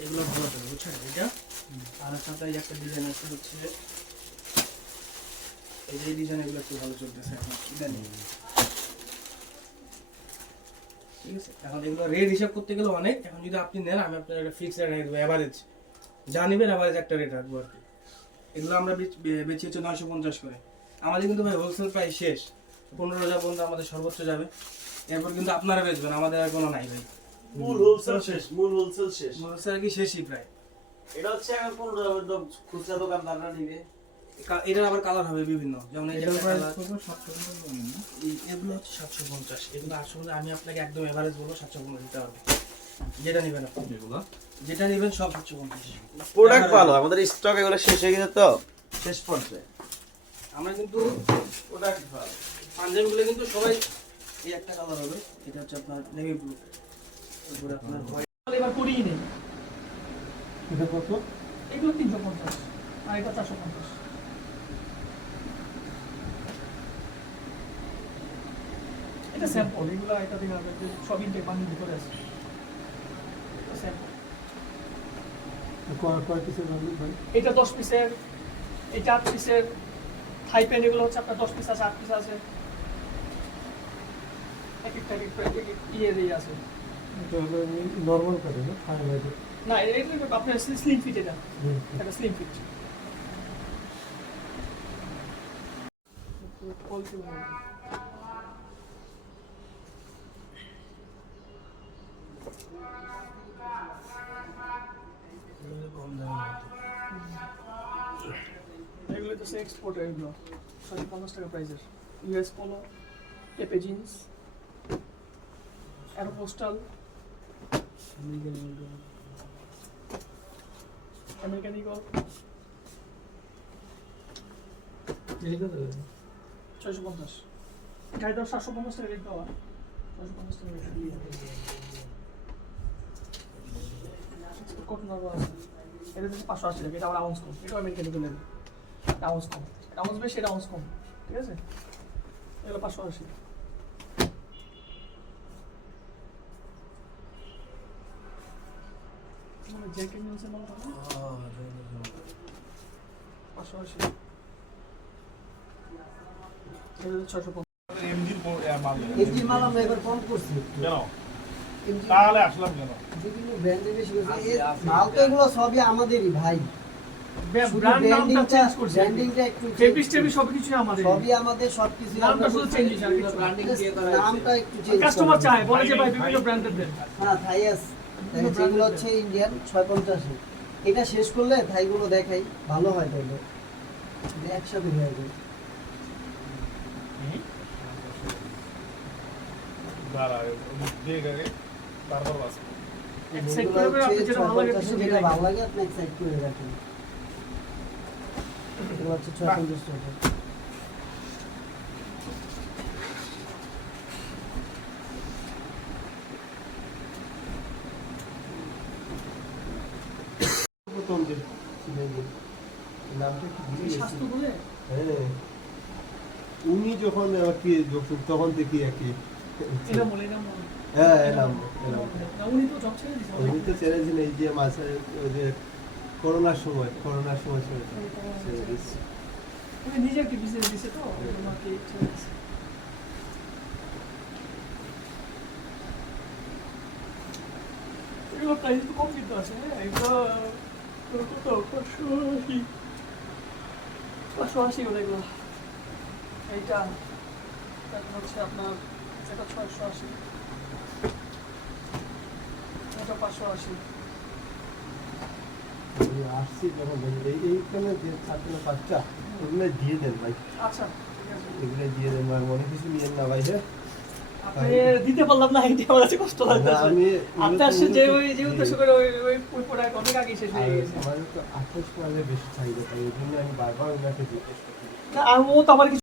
এগুলো ভালো চলে বুঝছেন এটা? আর সাথে একটা ডিজাইন আছে হচ্ছে, এই যে ডিজাইন এগুলো একটু ভালো চলতেছে এখন, ইদানিং। এখন এগুলো রেট হিসাব করতে গেলে অনেক। এখন যদি আপনি নেন, আমি আপনার একটা ফিক্সড রেট দেবো অ্যাভারেজ যা নেবেন অ্যাভারেজ একটা রেট রাখব আর কি। এগুলো আমরা বেচ- হচ্ছে নয়শো পঞ্চাশ করে। আমাদের কিন্তু ভাই হোলসেল প্রাইস শেষ। পনেরো হাজার পর্যন্ত আমাদের সর্বোচ্চ যাবে। এরপর কিন্তু আপনারা বেচবেন, আমাদের আর কোনো নাই ভাই। মূল হোলসেল শেষ মূল হোলসেল শেষ। হোলসেল কি শেষই প্রায়। এটা হচ্ছে এখন পনেরো টাকা একদম খুচরা দোকানদাররা নিবে। এটার আবার কালার হবে বিভিন্ন যেমন এই এগুলো হচ্ছে সাতশো পঞ্চাশ এগুলো আটশো পঞ্চাশ আমি আপনাকে একদম এভারেজ বলব সাতশো পঞ্চাশ দিতে হবে। যেটা নেবেন আপনি। এগুলা? যেটা নেবেন সব সাতশো পঞ্চাশ। প্রোডাক্ট ভালো আমাদের স্টক এগুলো শেষ হয়ে গেছে তো? শেষ পর্যায়ে। আমরা কিন্তু প্রোডাক্ট ভালো। পাঞ্জাবিগুলো কিন্তু সবাই এই একটা কালার হবে এটা হচ্ছে আপনার নেভি ব্লু এবার করিয়ে নেই। এটা এগুলো তিনশো পঞ্চাশ। আর এটা চারশো পঞ্চাশ। এটা স্যাম্পল এগুলো এটা থেকে হবে সব ইনটেক বানিয়ে ভিতরে আছে এটা sample। কয় কয় পিসের দাম ভাই? এটা দশ পিসের এটা আট পিসের থাই প্যান্ট এগুলো হচ্ছে আপনার দশ পিস আছে আট পিস আছে। এক একটা এক একটা এক এক ইয়ে আছে। এটা হলো নর্মাল কাটে না? হাইলাইট না এটা আপনার স্লিম ফিট এটা। এটা স্লিম ফিট এগুলো হচ্ছে এক্সপোর্ট এগুলো সাড়ে পঞ্চাশ টাকা প্রাইসের US Polo Pepe Jeans Aeropostale American Eagle ছয়শো পঞ্চাশ গাড়ি দাও সাতশো পঞ্চাশ টাকা রেট দেওয়া এটা হচ্ছে পাঁচশো আশি টাকা এটা আবার আউন্স কম এটা আমেরিকান ইগলের এটা আউন্স কম এটা আউন্স বেশি আউন্স কম ঠিক আছে এগুলো পাঁচশো আশি জ্যাকেট নিয়েছে মাল ছয়শো পঞ্চাশ। এমজির মাল দেন। মাল আমরা এবার কম করছি কেন? তাহলে আসলাম কেন? বিভিন্ন ব্র্যান্ডে বেশি মাল তো এগুলো সবই আমাদেরই ভাই। নামটা একটু। ফেব্রিক টেবি সব কিছুই আমাদের সবই আমাদের সবকিছু নামটা শুধু চেঞ্জ হয়েছে আর কিছু না। নামটা একটু চেঞ্জ কাস্টমার চায় বলে যে ভাই বিভিন্ন ব্র্যান্ডের হ্যাঁ থাই আছে যেগুলো হচ্ছে ইন্ডিয়ান ছয় পঞ্চাশে এটা শেষ করলে থাইগুলো দেখাই ভালো হয় তাইলে। একসাথে হয়ে যাবে যেটা ভালো লাগে লাগে আপনি এক করে রাখেন। এগুলো হচ্ছে ছয় পঞ্চাশ টাকা। যে নামটা কি হ্যাঁ উনি যখন আর কি যখন তখন দেখি আর কি হ্যাঁ এলাম এলাম উনি তো ছেড়ে এই যে মাসে ওই যে করোনার সময় করোনার সময় ছেড়ে। উনি নিজে একটি বিজনেস দিছে তো তোমাকে এগুলো প্রাইস তো কম কিন্তু আছে এগুলো পাঁচশো আশি করে এগুলো এইটা তারপর হচ্ছে আপনার এটা ছয়শো আশি। এটা পাঁচশো আশি। আসছি যখন এইখানে যে ওগুলো দিয়ে দেন ভাই। আচ্ছা ঠিক আছে। এগুলো দিয়ে দেন ভাই মনে কিছু নিয়েন না ভাই হ্যাঁ? দিতে পারলাম না এটা আমার কাছে কষ্ট লাগতেছে আমি আপনি যে ওই যে উদ্দেশ্য করে ওই ওই ওই প্রোডাক্ট অনেক আগে শেষ হয়ে গেছে। আমার তো আঠাশ মালে বেশি চাহিদা পাই এই জন্য আমি বারবার ওনাকে জিজ্ঞেস করি না আর ও তো আমার কিছু